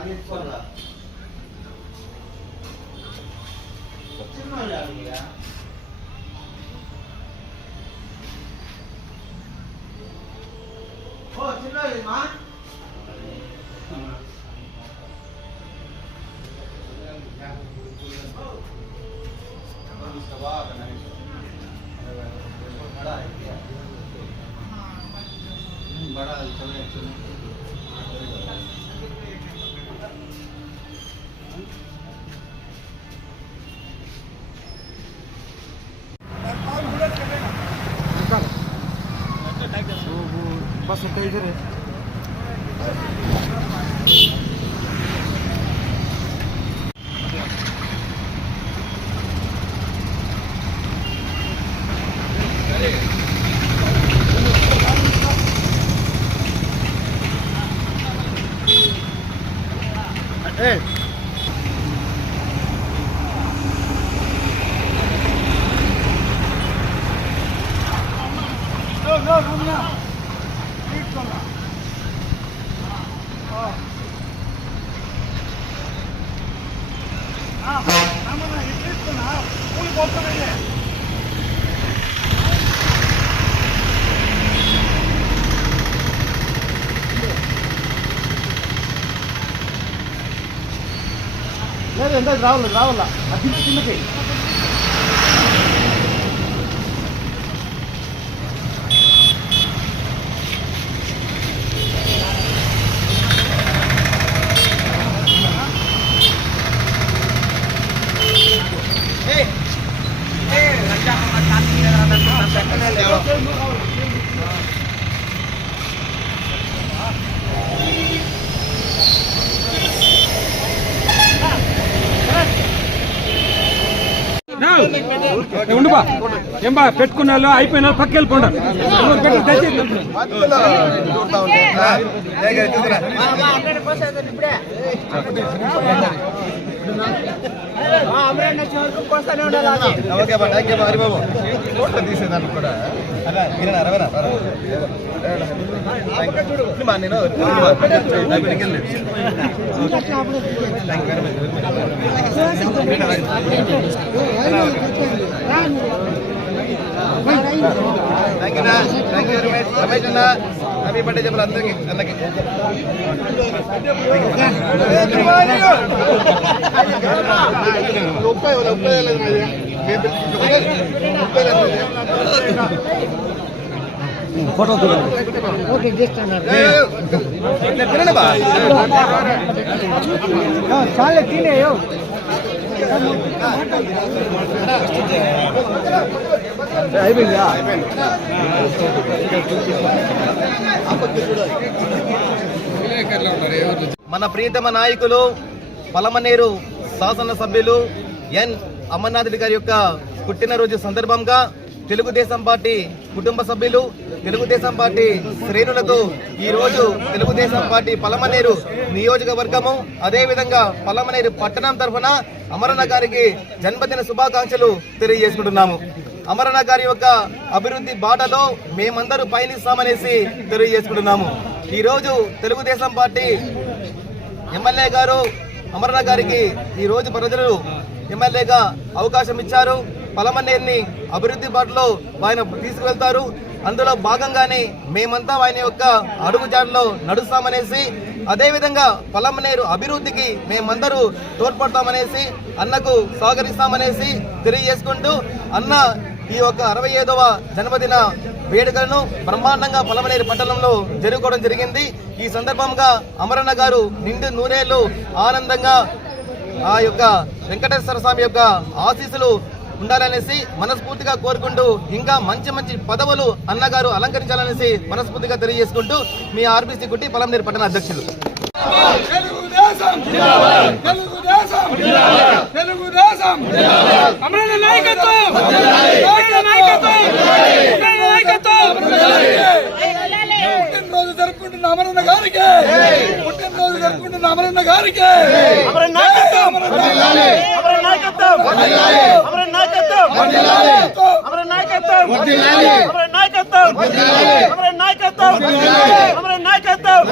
아니 콜라 정말 아니야 어 진라이 마 बड़ा Passa o pé direito. Ei! లేదు ఎంత రావాలి రావాలా అది కింద ఉండుబా ఏం బా పెట్టుకున్నా అయిపోయినా పక్క వెళ్ళిపోండి ఓకే బాగా హరిబాబు ఫోటో తీసేదాన్ని కూడా అలా మీరు అరవేనా మా నేను thank you thank you Ramesh Ramesh అన్న హ్యాపీ బర్త్డే చెప్పాలి అందరికి అందరికి ముప్పై ముప్పై ఫోటో ఓకే చాలే తినేయో మన ప్రీతమ నాయకులు పలమనేరు శాసనసభ్యులు ఎన్ అమర్నాథ్ రెడ్డి గారి యొక్క పుట్టినరోజు సందర్భంగా తెలుగుదేశం పార్టీ కుటుంబ సభ్యులు తెలుగుదేశం పార్టీ శ్రేణులతో ఈరోజు తెలుగుదేశం పార్టీ పలమనేరు నియోజకవర్గము అదేవిధంగా పలమనేరు పట్టణం తరఫున అమరణ గారికి జన్మదిన శుభాకాంక్షలు తెలియజేసుకుంటున్నాము అమరణ గారి యొక్క అభివృద్ధి బాటలో మేమందరూ పయనిస్తామనేసి తెలియజేసుకుంటున్నాము ఈరోజు తెలుగుదేశం పార్టీ ఎమ్మెల్యే గారు అమరణ గారికి ఈరోజు ప్రజలు ఎమ్మెల్యేగా అవకాశం ఇచ్చారు పలమనేరుని అభివృద్ధి బాటలో ఆయన తీసుకువెళ్తారు అందులో భాగంగానే మేమంతా ఆయన యొక్క అడుగుజాడలో నడుస్తామనేసి అదేవిధంగా పొలంనేరు అభివృద్ధికి మేమందరూ తోడ్పడతామనేసి అన్నకు సహకరిస్తామనేసి తెలియజేసుకుంటూ అన్న ఈ యొక్క అరవై ఐదవ జన్మదిన వేడుకలను బ్రహ్మాండంగా పొలమనేరు పట్టణంలో జరుపుకోవడం జరిగింది ఈ సందర్భంగా అమరన్న గారు నిండు నూనెలు ఆనందంగా ఆ యొక్క వెంకటేశ్వర స్వామి యొక్క ఆశీస్సులు ఉండాలనేసి మనస్ఫూర్తిగా కోరుకుంటూ ఇంకా మంచి మంచి పదవులు అన్నగారు అలంకరించాలనేసి మనస్ఫూర్తిగా తెలియజేసుకుంటూ మీ ఆర్బీసీ గుట్టి పొలంనేరు పట్టణ అధ్యక్షులు పుట్టినరోజు అమరన్న గారికి పుట్టినరోజు అమరన్న గారికి అమరన్న నాయకత్వం అమరన్న నాయకత్వం అమర నాయకత్వం అమర నాయకత్వం అమర నాయకత్వం అమర నాయకత్వం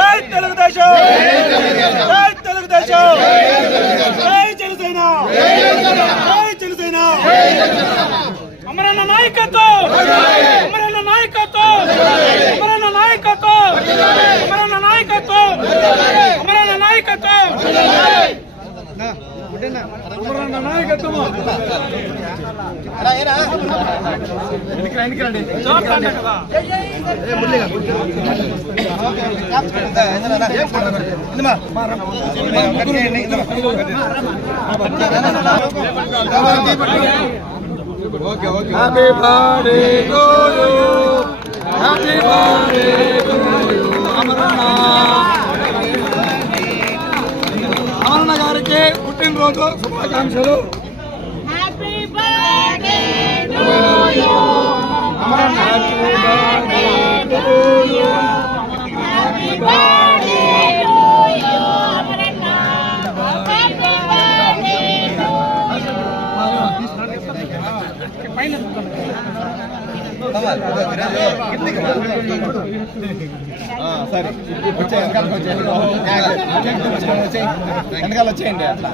జై తెలుగుదేశం జై తెలుగుదేశం జై జనసేన జై జనసేన అమరన్న నాయకత్వం అమరన్న నాయకత్వం అమరన్న నాయకత్వం అమరన్న నాయకత్వం అమరన్న నాయకత్వం Happy birthday to you. Happy birthday to you. got up, I can't సరే వచ్చే వెనకాలకు వెనకాల వచ్చేయండి అట్లా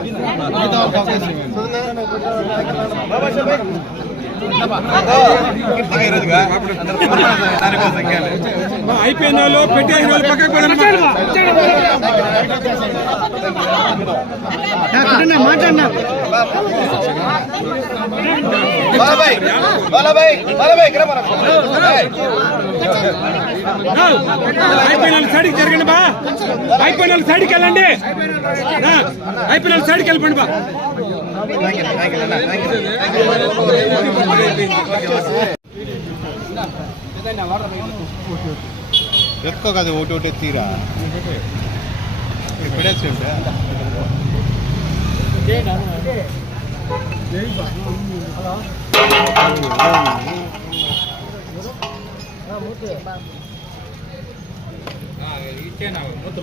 అయిపోయిన వాళ్ళు వాళ్ళు మాట్లాడినా బాలబాయ్ సైడ్కి జరగండి బా ఐపీఎల్ సైడ్కి వెళ్ళండి ఐపీఎల్ సైడ్కి వెళ్ళిపోండి బా ఎత్తుకో కదా ఒకటి ఒకటి తీరా ఇప్పుడేసి ఉంటే ఇచ్చేనా మూతులు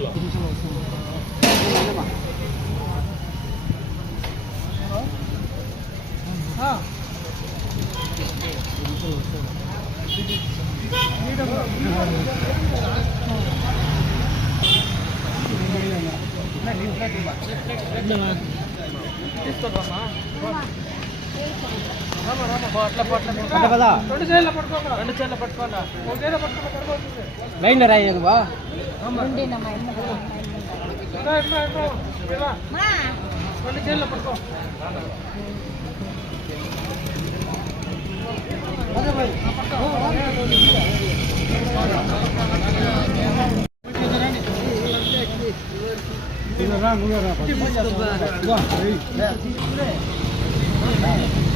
లైన్ రాయి నువ్వా రెండు చేతిలో పట్టుకో Vá, não era. Vá,